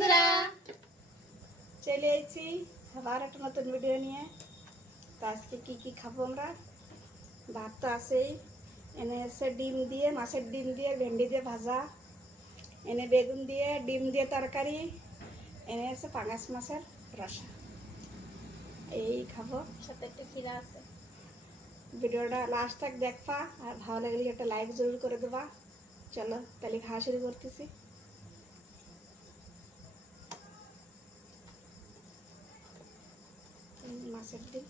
বন্ধুরা, চলে এসেছি আবার একটা নতুন ভিডিও নিয়ে। তো আজকে কি খাবো আমরা? ভাত তো আছেই, এনে এসে ডিম দিয়ে, মাছের ডিম দিয়ে, ভেন্ডি দিয়ে ভাজা, এনে বেগুন দিয়ে ডিম দিয়ে তরকারি, এনে এসে পাঙাশ মাছের রসা। এই খাবো, সাথে একটা খিরা আছে। ভিডিওটা লাস্ট তক দেখবা, আর ভালো লাগলে একটা লাইক জরুর করে দেবা। চলো তাহলে খাওয়া শুরু করতেছি। মাছের ডিম,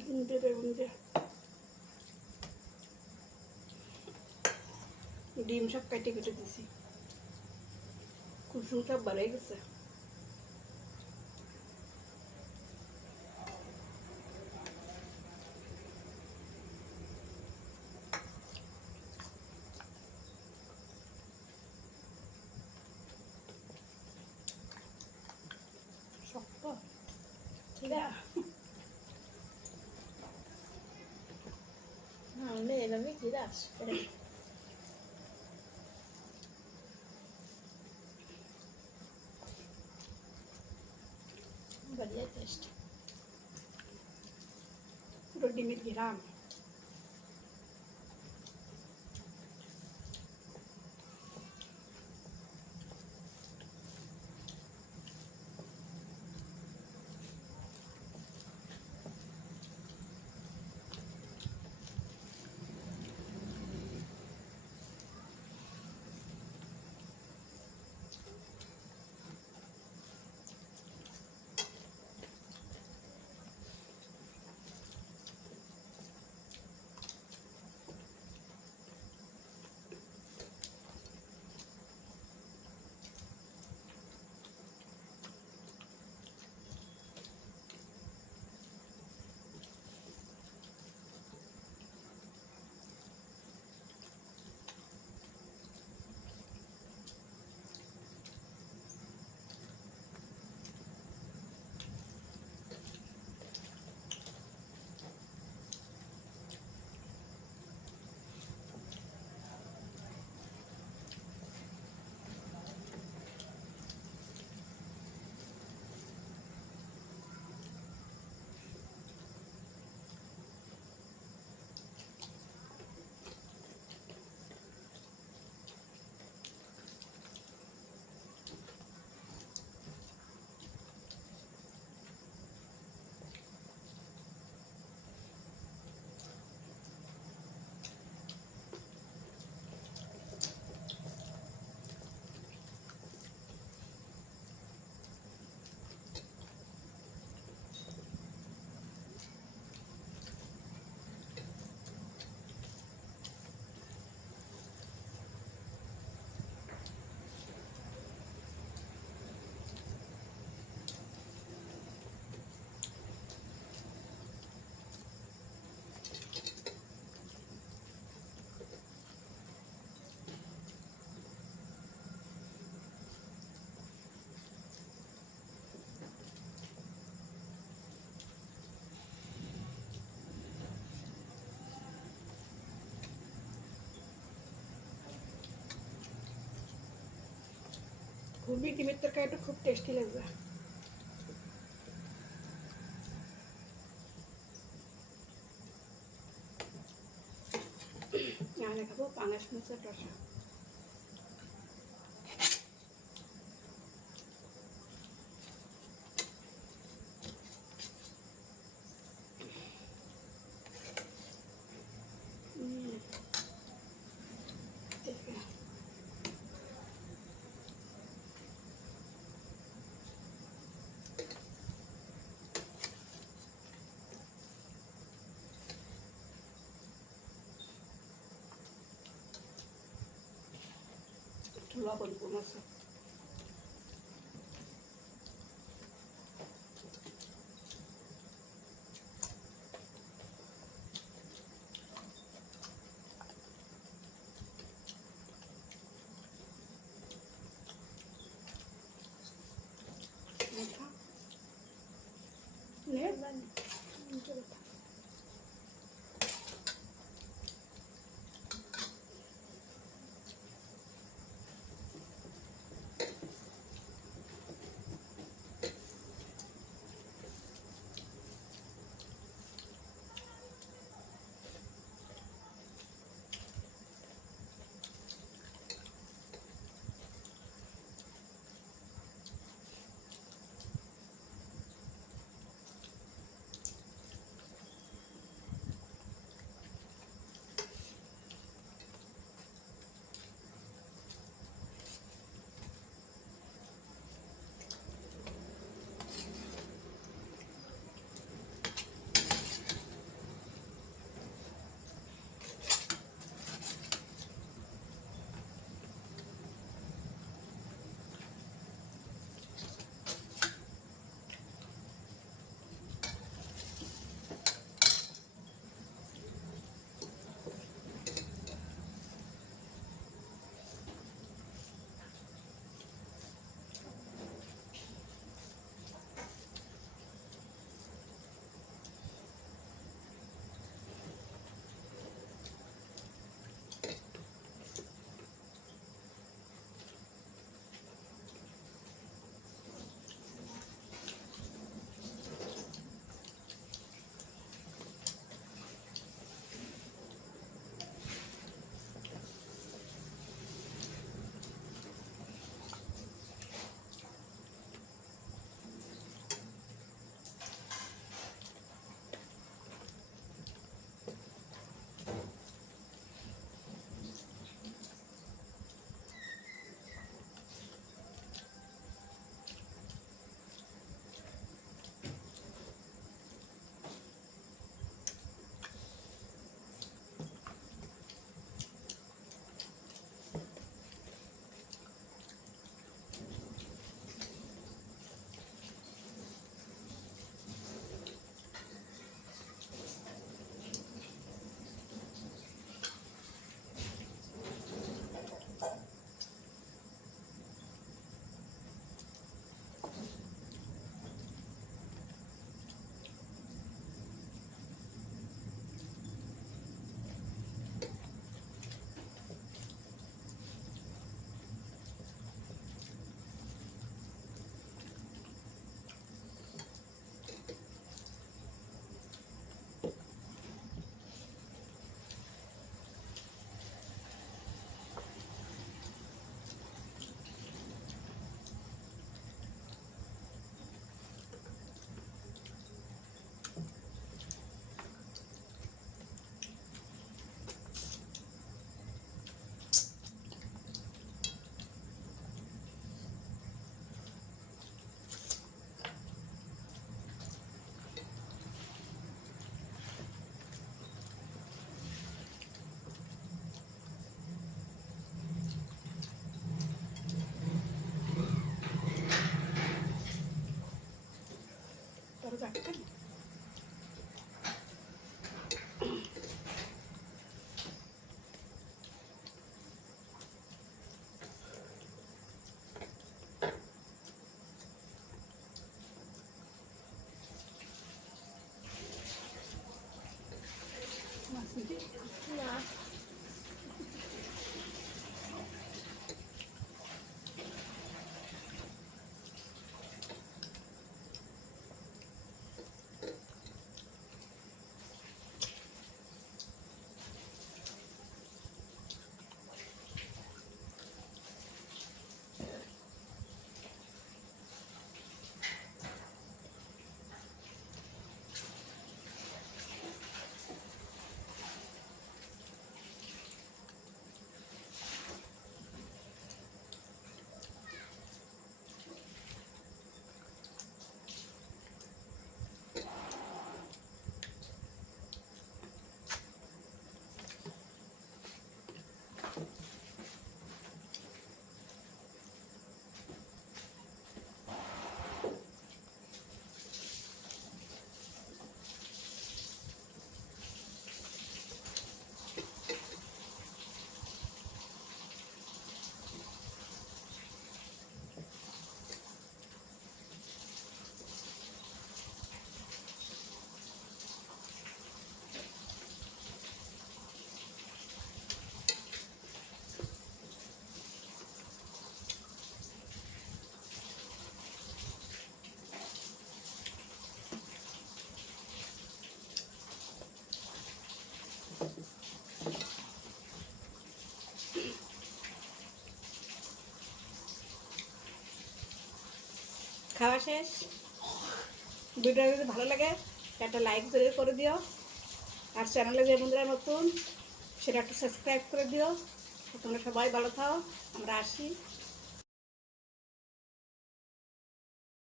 ডিম দিয়ে বেগুন দিয়ে ডিম সব কেটে কেটে দিছি, কুসুম সব বাড়াই গেছে। শক্ত খিরা এরকমই খিরা আসবে। बढ़िया टेस्ट, पूरा डिमेर घिराम। খুবই ডিমের তরকারিটা খুব টেস্টি লাগবে। আমি খাবো পাঙাশ মাছের রসা। লবণ কমেছে। রাখতেন। খাওয়া শেষ। ভিডিও যদি ভালো লাগে একটা লাইক জরুর করে দিও, আর চ্যানেলে যে বন্ধুরা নতুন সেটা একটু সাবস্ক্রাইব করে দিও। তোমরা সবাই ভালো থাও, আমরা আসি।